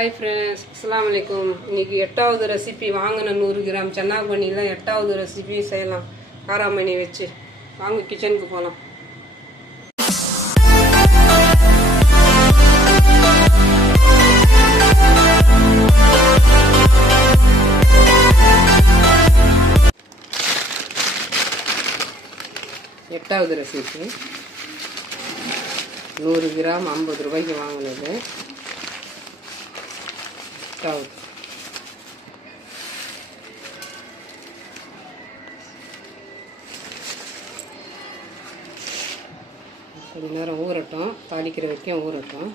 Hi friends அஸ்லாம் அலைக்கும் இன்னைக்கு எட்டாவது ரெசிபி வாங்கின நூறு கிராம் சென்னாபனியில் எட்டாவது ரெசிபி செய்யலாம். காராமணி வச்சு. வாங்க கிச்சனுக்கு போகலாம் எட்டாவது ரெசிபி நூறு கிராம் ஐம்பது ரூபாய்க்கு வாங்கினது. எட்டாவது கொஞ்ச நேரம் ஊறட்டும் தாளிக்கிற வரைக்கும் ஊறட்டும்.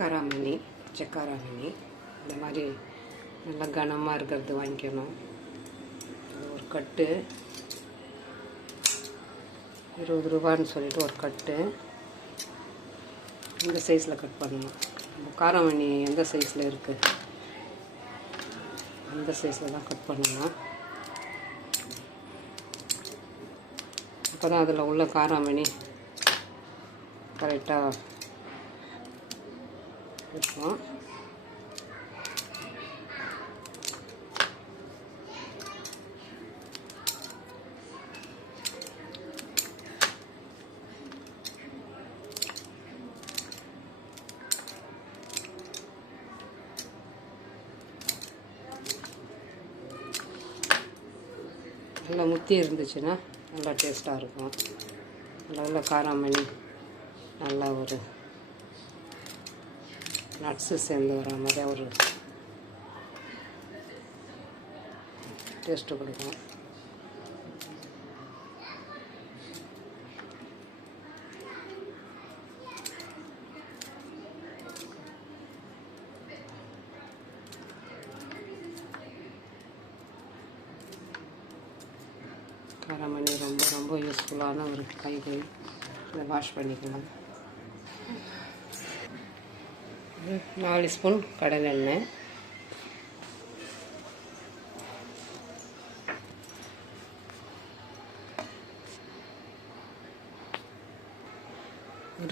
காராமணி பச்சை இந்த மாதிரி நல்லா கனமாக இருக்கிறது வாங்கிக்கணும். ஒரு கட்டு. இருபது ரூபான்னு சொல்லிட்டு ஒரு கட்டு. இந்த சைஸில் கட் பண்ணணும். நம்ம காராமணி எந்த சைஸில் இருக்குது அந்த சைஸில் தான் கட் பண்ணணும். அப்போ தான் அதில் உள்ள காராமணி கரெக்டாக இருக்கும் நல்லா முத்தி இருந்துச்சுன்னா நல்லா டேஸ்ட்டாக இருக்கும். நல்ல காராமணி நல்லா ஒரு நட்ஸு சேர்ந்து வர மாதிரி ஒரு டேஸ்ட்டு கொடுக்கும் காராமணி ரொம்ப ரொம்ப யூஸ்ஃபுல்லான ஒரு காய்கறி இதை வாஷ் பண்ணிக்கலாம். நாலு ஸ்பூன் கடலெண்ணெய்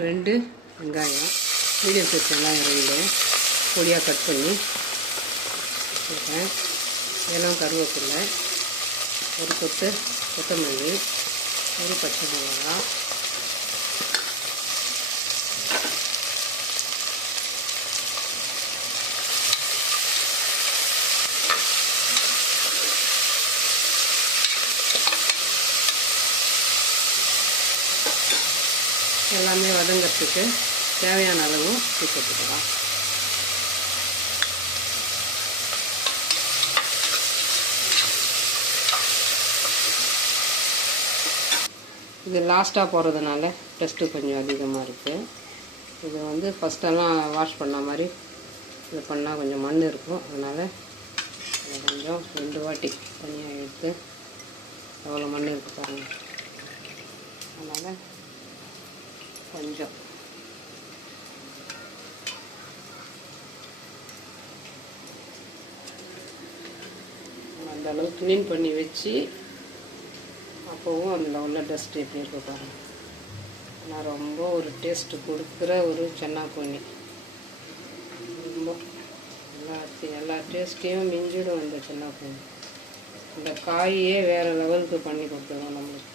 ரெண்டு வெங்காயம் மீடியம் சைஸ் வெங்காயம் ரெண்டு. பொடியாக கட் பண்ணி வச்சுருக்கேன். எல்லாம் கருவேப்பில்லை ஒரு கொத்து கொத்தமல்லி ஒரு பச்சை மிளகா எல்லாமே வதங்கிறதுக்கு தேவையான அளவு உப்பு போட்டுக்கலாம். இது லாஸ்ட்டாக போகிறதுனால டஸ்ட்டு கொஞ்சம் அதிகமாக இருக்குது இது வந்து ஃபஸ்ட்டெல்லாம் வாஷ் பண்ண மாதிரி இது பண்ணால் கொஞ்சம் மண் இருக்கும். அதனால் கொஞ்சம் ரெண்டு வாட்டி தனியாக எடுத்து எவ்வளோ மண் இருக்கு பாருங்கள் அதனால் கொஞ்சம். அந்த அளவுக்கு க்ளீன் பண்ணி வச்சு அப்போவும் அதில் உள்ள டஸ்ட் எப்படி இருக்கு பாருங்க. நான் ரொம்ப ஒரு டேஸ்ட்டு கொடுக்குற ஒரு சென்னாப்பொன்னி ரொம்ப எல்லா எல்லா டேஸ்ட்டையும் மிஞ்சிடும் இந்த சென்னாப்பொன்னி இந்த காயே வேறு லெவலுக்கு பண்ணி கொடுத்துருவோம் நம்மளுக்கு.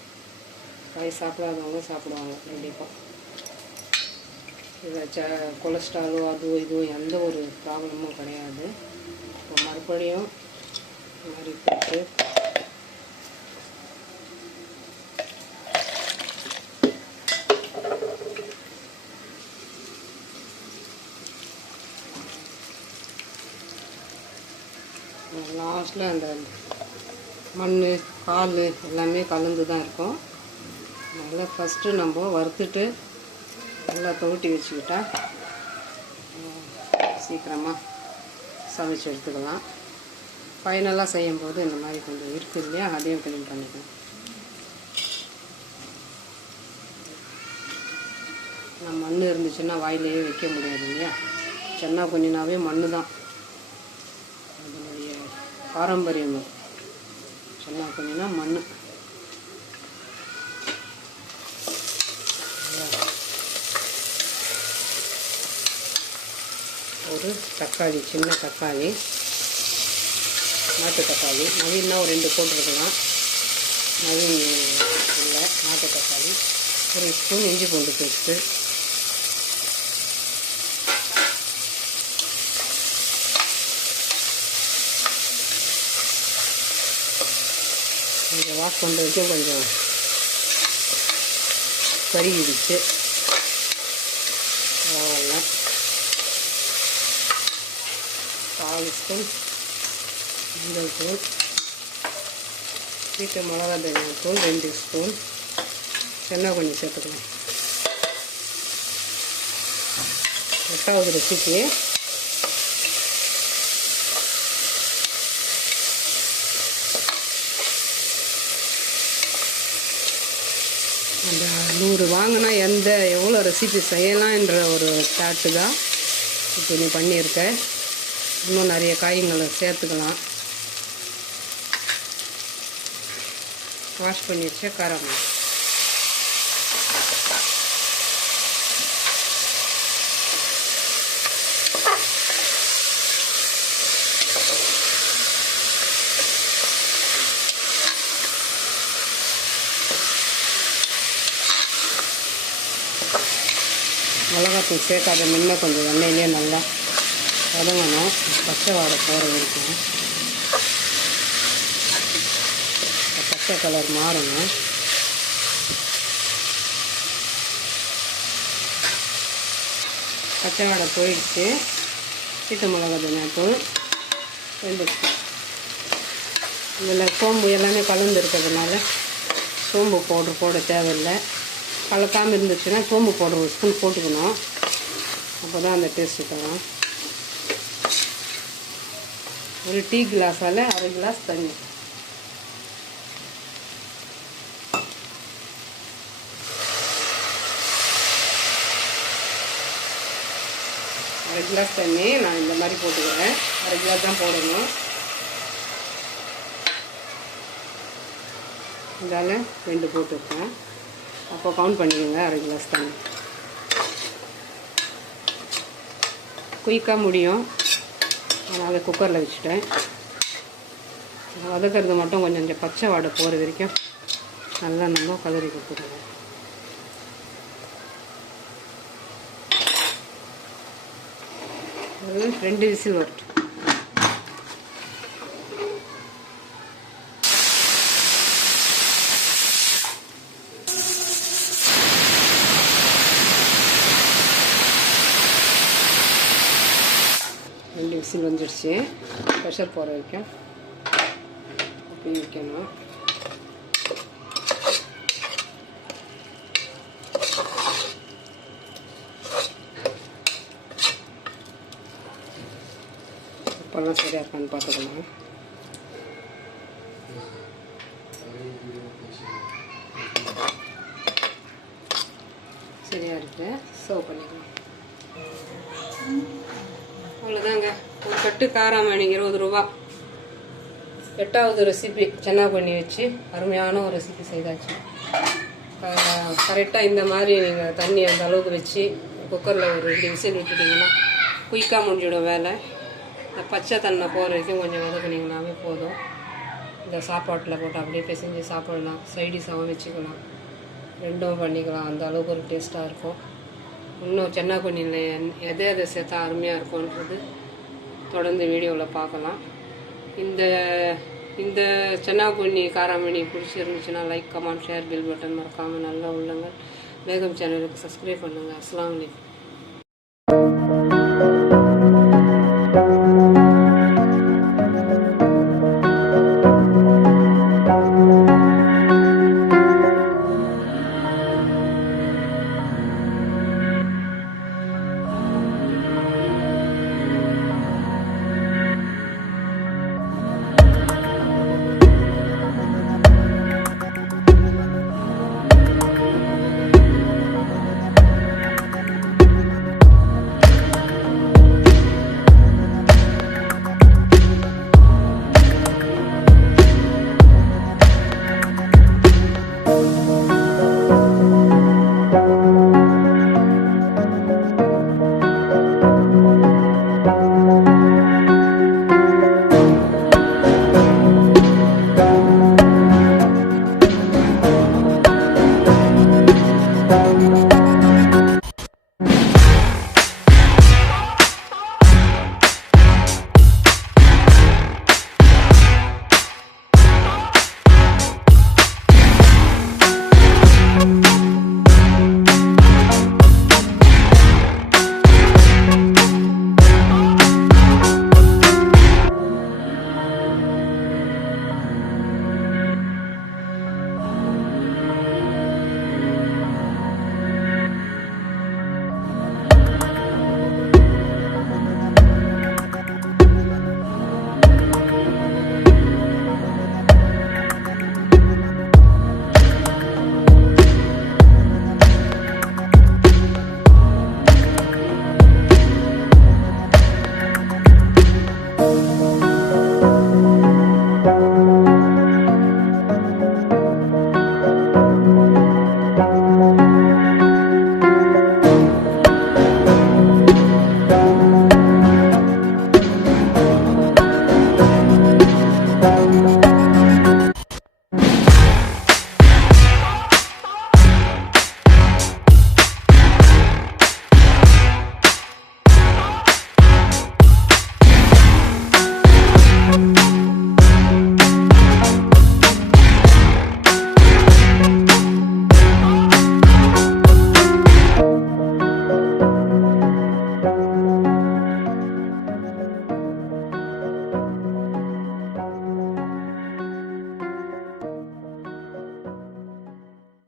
காய் சாப்பிடாதவங்க சாப்பிடுவாங்க கண்டிப்பாக இதில் ச கொலஸ்ட்ராலோ அதுவோ இதுவோ எந்த ஒரு ப்ராப்ளமும் கிடையாது. இப்போ மறுபடியும் இந்த மாதிரி போட்டு லாஸ்ட்டில் அந்த மண் பால் எல்லாமே கலந்து தான் இருக்கும். அதனால் ஃபஸ்ட்டு நம்ம வறுத்துட்டு நல்லா தொகுட்டி வச்சுக்கிட்டா சீக்கிரமாக சமைச்சு எடுத்துக்கலாம். ஃபைனலாக செய்யும்போது இந்த மாதிரி கொஞ்சம் இருக்குது இல்லையா அதையும் க்ளீன் பண்ணிக்கலாம். நான் மண் இருந்துச்சுன்னா வாயிலேயே வைக்க முடியாது இல்லையா? சென்னா கொஞ்சினாவே மண்ணு தான் அதனுடைய பாரம்பரியம் சென்னா கொஞ்சினா மண் ஒரு தக்காளி சின்ன தக்காளி நாட்டு தக்காளி. நவீன ஒரு ரெண்டு போட்டிருக்கலாம். நவீன் இல்லை நாட்டு தக்காளி. ஒரு ஸ்பூன் இஞ்சி பூண்டு பேஸ்ட்டு. கொஞ்சம் வாஷ் பண்ணுற வரைக்கும் கொஞ்சம் கருகிடுச்சு. பரவாயில்ல ஸ்பூன் தூள். வீட்டு மிளகா தனியா தூள் ரெண்டு ஸ்பூன். எண்ணெய் கொஞ்சம் சேர்த்துக்கலாம் எட்டாவது ரெசிபி அந்த நூறு வாங்கினா எந்த எவ்வளோ ரெசிபி செய்யலாம்ன்ற ஒரு தாட்டு தான் இப்போ நீ பண்ணியிருக்க. இன்னும் நிறைய காய்களை சேர்த்துக்கலாம். வாஷ் பண்ணி வச்ச காரம். மிளகாத்தூள் சேர்க்காத முன்ன கொஞ்சம் எண்ணெயிலே நல்லா வதங்கணும். பச்சை வாடை போகிற வரைக்கும் பச்சை கலர் மாறணும். பச்சை வாடை போயிடுச்சு. சீத்த மிளகா தனியாத்தூள் ரெண்டு இதில் சோம்பு எல்லாமே கலந்து இருக்கிறதுனால சோம்பு பவுட்ரு போட தேவையில்லை. கலக்காமல் இருந்துச்சுன்னா சோம்பு பவுடர் ஒரு ஸ்பூன் போட்டுக்கணும். அப்போ தான் அந்த டேஸ்ட்டு தரும். ஒரு டீ கிளாஸால் அரை கிளாஸ் தண்ணி. அரை கிளாஸ் தண்ணி நான் இந்த மாதிரி போட்டுக்கிறேன். அரை கிளாஸ் தான் போடணும். இதால் ரெண்டு போட்டுருக்கேன். அப்போ கவுண்ட் பண்ணிக்கோங்க அரை கிளாஸ் தண்ணி. குயிக்காக முடியும். அதனால் குக்கரில் வச்சுட்டேன். வதக்கிறது மட்டும் கொஞ்சம் கொஞ்சம் பச்சை வாடை போகிற வரைக்கும் நல்லா நம்ம கலரி கொடுத்துருவோம் ஒரு ரெண்டு விசில் வரட்டும் ரெண்டு வச்சு ப்ரெஷர் போகிற வரைக்கும் அப்படி வைக்கணும். உப்பெல்லாம் சரியாக இருக்கான்னு பார்த்துக்கலாம் சரியாக இருக்கு. சர்வ் பண்ணிக்கலாம். அவ்வளோதாங்க ஒரு கட்டு காராமணிங்க இருபது ரூபா. எட்டாவது ரெசிபி சென்னா பண்ணி வச்சு அருமையான ஒரு ரெசிபி செய்தாச்சு. கரெக்டாக இந்த மாதிரி நீங்கள் தண்ணி அந்த அளவுக்கு வச்சு குக்கரில் ஒரு ரெண்டு விசில் விட்டுட்டிங்கன்னா குயிக்காக முடிஞ்சிடும் வேலை. இந்த பச்சை தண்ணை போகிற வரைக்கும் கொஞ்சம் வதக்குனீங்கன்னாவே போதும். இந்த சாப்பாட்டில் போட்டு அப்படியே பிசைஞ்சு சாப்பிடலாம். சைடிஷாகவும் வச்சுக்கலாம். ரெண்டும் பண்ணிக்கலாம். அந்த அளவுக்கு ஒரு டேஸ்ட்டாக இருக்கும். இன்னும் சென்னா என் எதை எதை சேர்த்தா அருமையாக இருக்கும்ன்றது தொடர்ந்து வீடியோவில் பார்க்கலாம். இந்த இந்த சென்னா பொன்னி காராமணி பிடிச்சிருந்துச்சுன்னா like comment share bell button மறக்காமல் நல்லா உள்ளங்கள். வேகம் சேனலுக்கு சப்ஸ்கிரைப் பண்ணுங்கள் அஸ்லாம் வலைக்கம்